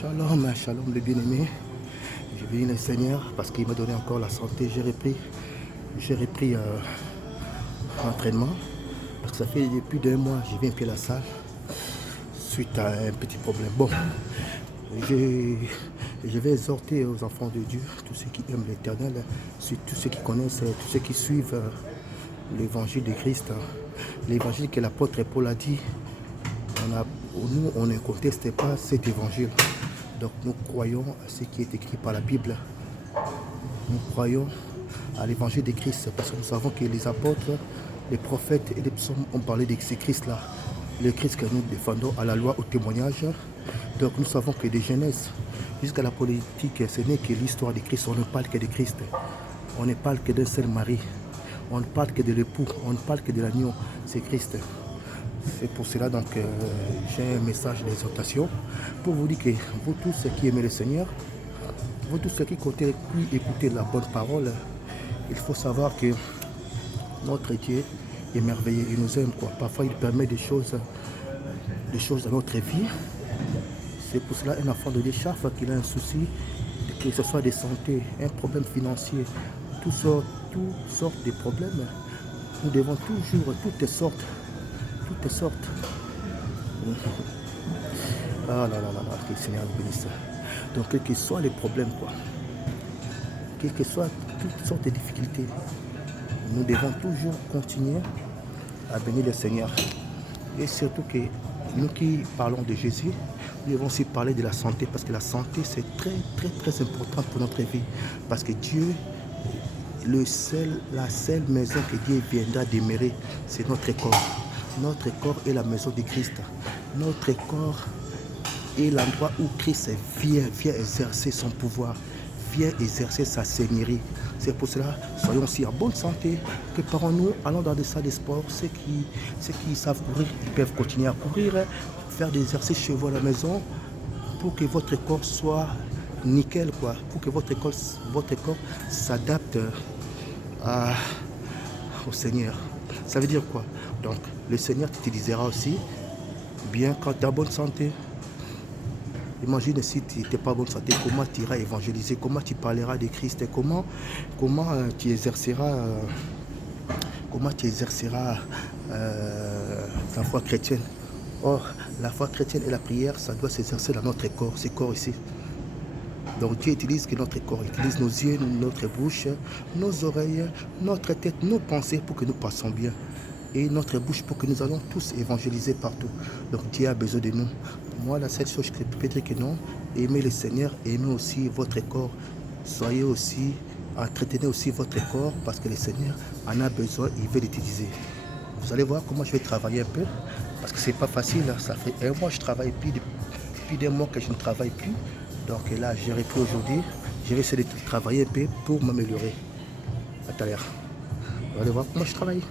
Shalom, shalom les bien-aimés. Je bénis le Seigneur parce qu'il m'a donné encore la santé. J'ai repris l'entraînement parce que ça fait plus d'un mois que je viens plus à la salle suite à un petit problème. Bon, je vais exhorter aux enfants de Dieu, tous ceux qui aiment l'Éternel, tous ceux qui connaissent, tous ceux qui suivent l'évangile de Christ, l'évangile que l'apôtre Paul a dit. Nous, on ne conteste pas cet évangile. Donc nous croyons à ce qui est écrit par la Bible. Nous croyons à l'évangile de Christ parce que nous savons que les apôtres, les prophètes et les psaumes ont parlé de ce Christ-là. Le Christ que nous défendons à la loi, au témoignage. Donc nous savons que de Genèse jusqu'à la politique, ce n'est que l'histoire de Christ. On ne parle que de Christ. On ne parle que d'un seul mari. On ne parle que de l'époux. On ne parle que de l'agneau. C'est Christ. C'est pour cela donc j'ai un message d'exhortation pour vous dire que vous tous ceux qui aimez le Seigneur, vous tous ceux qui comptez écouter la bonne parole, il faut savoir que notre Dieu est merveilleux, il nous aime quoi. Parfois il permet des choses dans notre vie. C'est pour cela un enfant de Dieu, chaque fois qu'il a un souci, que ce soit de santé, un problème financier, toutes sortes de problèmes, nous devons toujours, toutes sortes. Ah là là là là, que le Seigneur nous bénisse. Donc, quels que soient les problèmes, quoi, quelles que soient toutes sortes de difficultés, nous devons toujours continuer à bénir le Seigneur. Et surtout que nous qui parlons de Jésus, nous devons aussi parler de la santé, parce que la santé, c'est très, très, très important pour notre vie. Parce que Dieu, la seule maison que Dieu viendra demeurer, c'est notre corps. Notre corps est la maison de Christ. Notre corps est l'endroit où Christ vient exercer son pouvoir, vient exercer sa seigneurie. C'est pour cela, soyons aussi en bonne santé. Préparons-nous, allons dans des salles de sport. Ceux qui savent courir, ils peuvent continuer à courir, faire des exercices chez vous à la maison pour que votre corps soit nickel, quoi. Pour que votre corps s'adapte au Seigneur. Ça veut dire quoi? Donc, le Seigneur t'utilisera aussi bien quand tu es en bonne santé. Imagine si tu n'es pas en bonne santé, comment tu iras évangéliser, comment tu parleras de Christ, comment tu exerceras, la foi chrétienne. Or, la foi chrétienne et la prière, ça doit s'exercer dans notre corps, ce corps ici. Donc Dieu utilise que notre corps, utilise nos yeux, notre bouche, nos oreilles, notre tête, nos pensées pour que nous passions bien. Et notre bouche pour que nous allons tous évangéliser partout. Donc Dieu a besoin de nous. Moi, la seule chose que je peux dire que non, aimez le Seigneur, aimez aussi votre corps. Soyez aussi, entretenez aussi votre corps parce que le Seigneur en a besoin, il veut l'utiliser. Vous allez voir comment je vais travailler un peu parce que c'est pas facile. Ça fait un mois que je travaille plus, depuis des mois que je ne travaille plus. Donc là, j'ai repris aujourd'hui. Je vais essayer de travailler un peu pour m'améliorer. À tout à l'heure. Vous allez voir comment je travaille.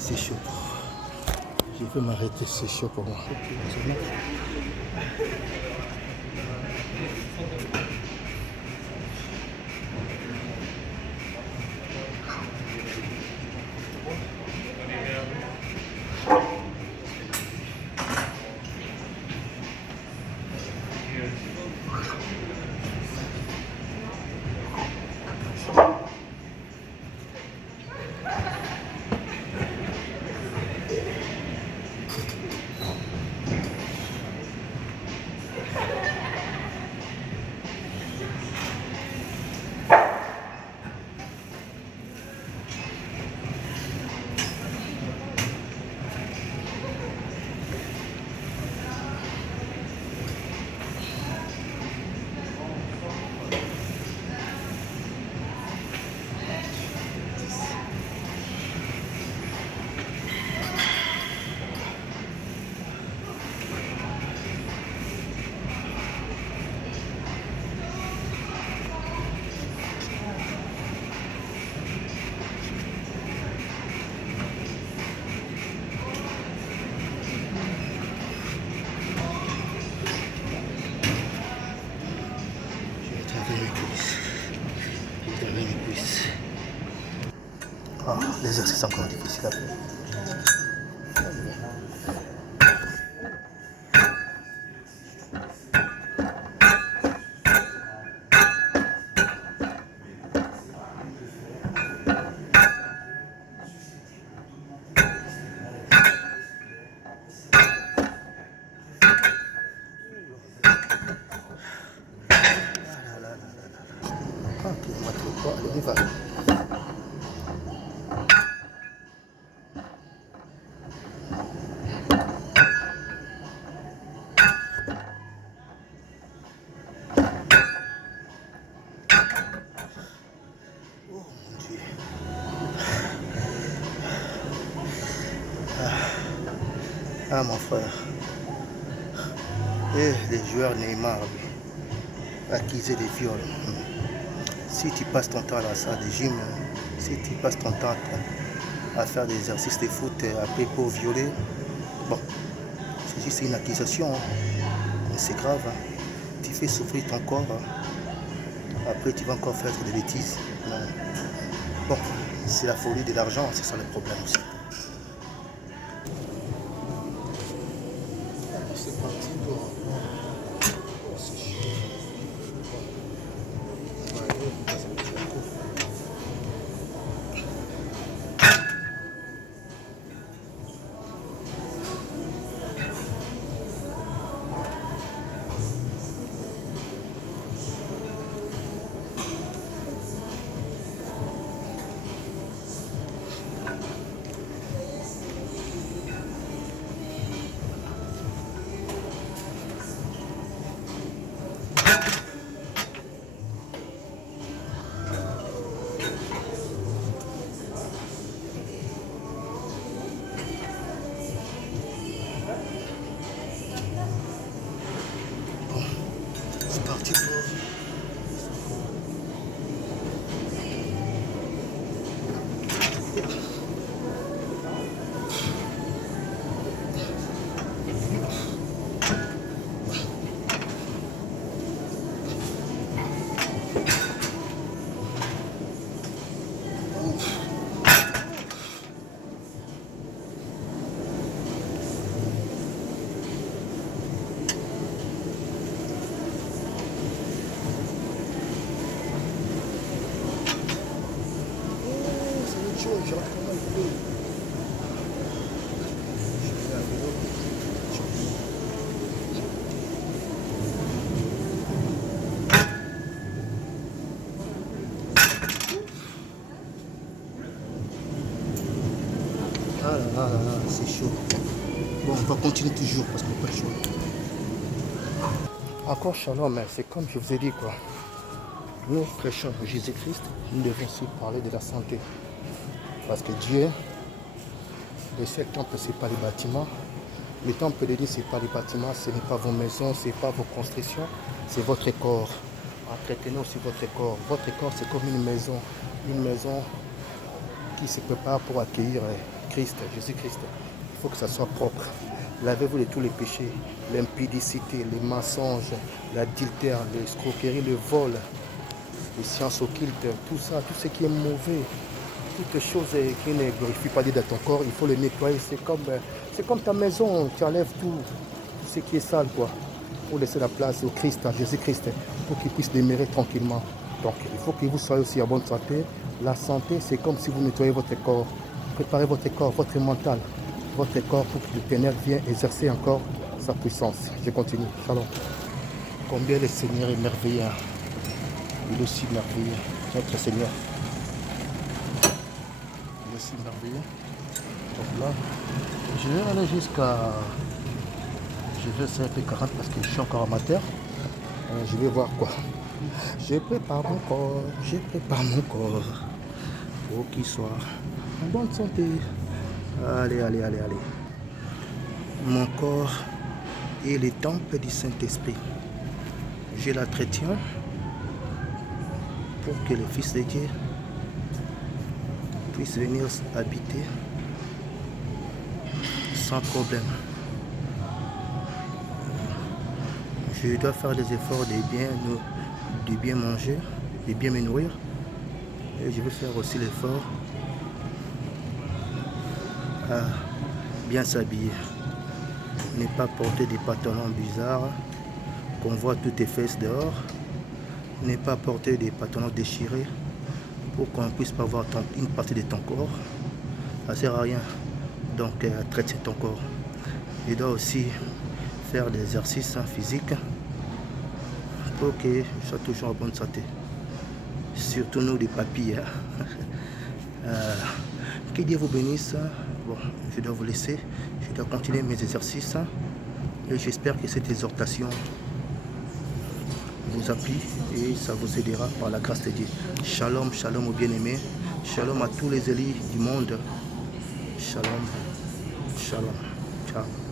C'est chaud. Je vais m'arrêter, c'est chaud pour moi. Ah, l'exercice encore difficile à faire. Ah, ok, on va trouver quoi? Allez, on y va. Oh mon Dieu. Ah, mon frère. Et les joueurs Neymar, accusés de viol. Si tu passes ton temps à la salle de gym, si tu passes ton temps à faire des exercices de foot après pour violer, bon, c'est juste une accusation, mais c'est grave. Tu fais souffrir ton corps, après tu vas encore faire des bêtises. Non. Bon, c'est la folie de l'argent, c'est ça le problème aussi. C'est parti pour... C'est parti pour... Je rentre comment il fait. Je vais à vélo. Ah là là là là, c'est chaud. Bon, on va continuer toujours parce qu'on n'est pas chaud. Encore shalom, mais c'est comme je vous ai dit quoi. Nous prêchons Jésus-Christ, nous devons aussi parler de la santé. Parce que Dieu, le seul temple, ce n'est pas les bâtiments. Le temple de Dieu, ce n'est pas les bâtiments, ce n'est pas vos maisons, ce n'est pas vos constructions, c'est votre corps. Entretenez aussi votre corps. Votre corps, c'est comme une maison qui se prépare pour accueillir Christ, Jésus-Christ. Il faut que ça soit propre. Lavez-vous de tous les péchés, l'impudicité, les mensonges, l'adultère, l'escroquerie, le vol, les sciences occultes, tout ça, tout ce qui est mauvais, toutes choses qui ne glorifient pas Dieu dans ton corps, il faut le nettoyer. C'est comme ta maison, tu enlèves tout ce qui est sale, quoi, pour laisser la place au Christ, à Jésus-Christ, pour qu'il puisse demeurer tranquillement. Donc, il faut que vous soyez aussi en bonne santé. La santé, c'est comme si vous nettoyez votre corps. Préparez votre corps, votre mental, votre corps pour que l'Éternel vienne exercer encore sa puissance. Je continue. Shalom. Combien le Seigneur est merveilleux. Il est aussi merveilleux, notre Seigneur. Il est aussi merveilleux. Donc là, je vais aller jusqu'à... Je vais essayer de 40 parce que je suis encore amateur. Je vais voir quoi. Je prépare mon corps pour qu'il soit en bonne santé. Allez. Mon corps est le temple du Saint-Esprit. Je l'entretiens pour que le Fils de Dieu puisse venir habiter sans problème. Je dois faire des efforts de bien manger, de bien me nourrir. Et je vais faire aussi l'effort à bien s'habiller. Ne pas porter des pantalons bizarres qu'on voit toutes tes fesses dehors. Ne pas porter des pantalons déchirés pour qu'on ne puisse pas voir une partie de ton corps. Ça sert à rien. Donc traiter ton corps. Il doit aussi faire des exercices physiques pour que je sois toujours en bonne santé. Surtout nous les papilles. Que Dieu vous bénisse. Bon, je dois vous laisser. Je dois continuer mes exercices. Et j'espère que cette exhortation vous appuie et ça vous aidera par la grâce de Dieu. Shalom, shalom aux bien-aimés. Shalom à tous les élus du monde. Shalom, shalom. Ciao.